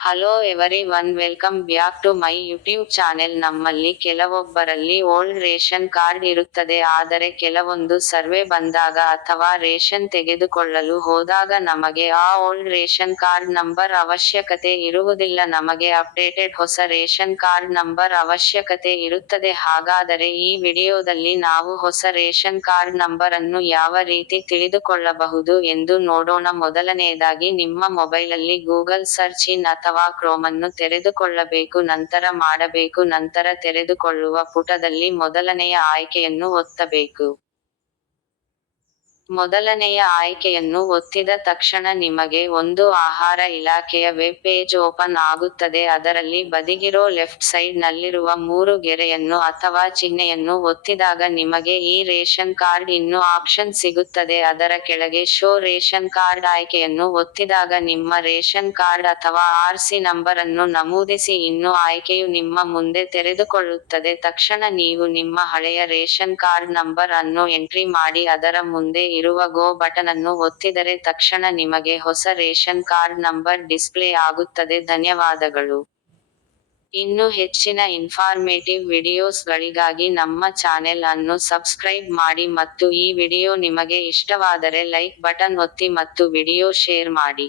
Hello everyone, welcome back to my YouTube channel. ನಮ್ಮಲ್ಲಿ ಕೆಲವೊಬ್ಬರಲ್ಲಿ old ration card ಇರುತ್ತದೆ, ಆದರೆ ಕೆಲವೊಂದು ಸರ್ವೆ ಬಂದಾಗ ಅಥವಾ ರೇಷನ್ ತೆಗೆದುಕೊಳ್ಳಲು ಹೋದಾಗ ನಮಗೆ ಆ ಓಲ್ಡ್ ರೇಷನ್ ಕಾರ್ಡ್ ನಂಬರ್ ಅವಶ್ಯಕತೆ ಇರುವುದಿಲ್ಲ. ನಮಗೆ ಅಪ್ಡೇಟೆಡ್ ಹೊಸ ರೇಷನ್ ಕಾರ್ಡ್ ನಂಬರ್ ಅವಶ್ಯಕತೆ ಇರುತ್ತದೆ. ಹಾಗಾದರೆ ಈ ವಿಡಿಯೋದಲ್ಲಿ ನಾವು ಹೊಸ ರೇಷನ್ ಕಾರ್ಡ್ ನಂಬರ್ ಅನ್ನು ಯಾವ ರೀತಿ ತಿಳಿದುಕೊಳ್ಳಬಹುದು ಎಂದು ನೋಡೋಣ. ಮೊದಲನೆಯದಾಗಿ ನಿಮ್ಮ ಮೊಬೈಲಲ್ಲಿ ಗೂಗಲ್ ಸರ್ಚ್ ಇನ್ ಅಥವಾ ಕ್ರೋಮ್ ಅನ್ನು ತೆರೆದುಕೊಳ್ಳಬೇಕು. ನಂತರ ಮಾಡಬೇಕು, ನಂತರ ತೆರೆದುಕೊಳ್ಳುವ ಪುಟದಲ್ಲಿ ಮೊದಲನೆಯ ಆಯ್ಕೆಯನ್ನು ಒತ್ತಬೇಕು. ಮೊದಲನೆಯ ಆಯ್ಕೆಯನ್ನು ಒತ್ತಿದ ತಕ್ಷಣ ನಿಮಗೆ ಒಂದು ಆಹಾರ ಇಲಾಖೆಯ ವೆಬ್ ಪೇಜ್ ಓಪನ್ ಆಗುತ್ತದೆ. ಅದರಲ್ಲಿ ಬದಿಗಿರೋ ಲೆಫ್ಟ್ ಸೈಡ್ ನಲ್ಲಿರುವ 3 ಗೆರೆಯನ್ನು ಅಥವಾ ಚಿಹ್ನೆಯನ್ನು ಒತ್ತಿದಾಗ ನಿಮಗೆ ಈ ರೇಷನ್ ಕಾರ್ಡ್ ಇನ್ನು ಆಪ್ಷನ್ ಸಿಗುತ್ತದೆ. ಅದರ ಕೆಳಗೆ ಶೋ ರೇಷನ್ ಕಾರ್ಡ್ ಆಯ್ಕೆಯನ್ನು ಒತ್ತಿದಾಗ ನಿಮ್ಮ ರೇಷನ್ ಕಾರ್ಡ್ ಅಥವಾ ಆರ್.ಸಿ ನಂಬರ್ ಅನ್ನು ನಮೂದಿಸಿ ಇನ್ನು ಆಯ್ಕೆಯು ನಿಮ್ಮ ಮುಂದೆ ತೆರೆದುಕೊಳ್ಳುತ್ತದೆ. ತಕ್ಷಣ ನೀವು ನಿಮ್ಮ ಹಳೆಯ ರೇಷನ್ ಕಾರ್ಡ್ ನಂಬರ್ ಅನ್ನು ಎಂಟ್ರಿ ಮಾಡಿ ಅದರ ಮುಂದೆ ಇರುವ ಗೋ ಬಟನ್ ಅನ್ನು ಒತ್ತಿದರೆ ತಕ್ಷಣ ನಿಮಗೆ ಹೊಸ ರೇಷನ್ ಕಾರ್ಡ್ ನಂಬರ್ ಡಿಸ್ಪ್ಲೇ ಆಗುತ್ತದೆ. ಧನ್ಯವಾದಗಳು. ಇನ್ನು ಹೆಚ್ಚಿನ ಇನ್ಫಾರ್ಮೇಟಿವ್ ವಿಡಿಯೋಸ್ ಗಳಿಗಾಗಿ ನಮ್ಮ ಚಾನೆಲ್ ಅನ್ನು ಸಬ್ಸ್ಕ್ರೈಬ್ ಮಾಡಿ ಮತ್ತು ಈ ವಿಡಿಯೋ ನಿಮಗೆ ಇಷ್ಟವಾದರೆ ಲೈಕ್ ಬಟನ್ ಒತ್ತಿ ಮತ್ತು ವಿಡಿಯೋ ಶೇರ್ ಮಾಡಿ.